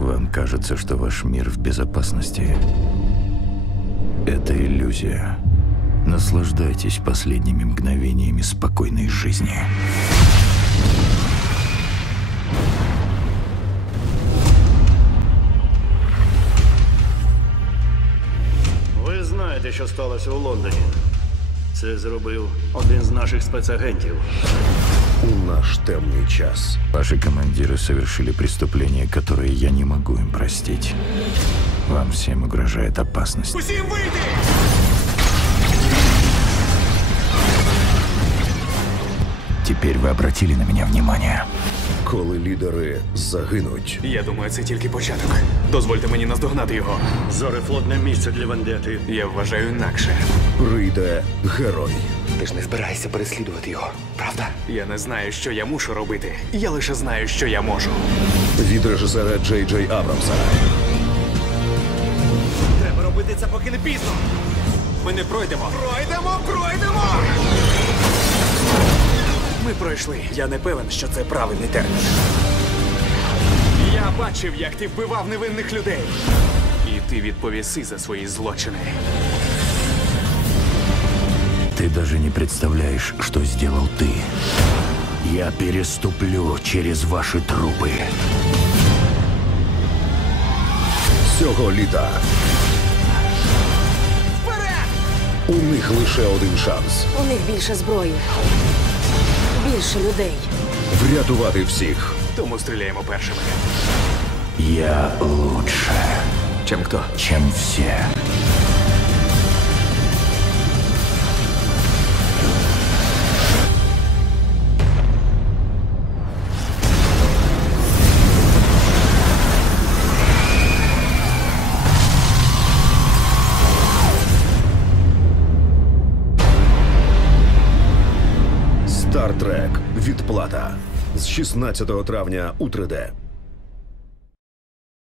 Вам кажется, что ваш мир в безопасности. Это иллюзия. Наслаждайтесь последними мгновениями спокойной жизни. Ви знаєте, що сталося у Лондоні. Це зробив один з наших спецагентів. У наш темний час Ваши командиры совершили преступление, которое я не могу им простить. Вам всем угрожает опасность. Усім вийти! Теперь вы обратили на меня внимание. Коли лідери загинуть, Я думаю, це тільки початок. Дозвольте мені наздогнати його. Зорефлот не місце для вендети. Я вважаю інакше. прийде герой. Ти ж не збираєшся переслідувати його, правда? Я не знаю, що я мушу робити. Я лише знаю, що я можу. Від режисера Джей Джей Абрамса. Треба робити це, поки не пізно. Ми не пройдемо. Пройдемо, пройдемо! Ми пройшли. Я не певен, що це правильний термін. Я бачив, як ти вбивав невинних людей. І ти відповіси за свої злочини. Ты даже не представляешь, что сделал ты. Я переступлю через ваши трупы. Цього літа. У них лише один шанс У них більше зброї, більше людей. врятувати всіх. Тому стріляємо першими. Я лучше, Чим хто? чем все. Стартрек. Відплата з 16 травня у 3D.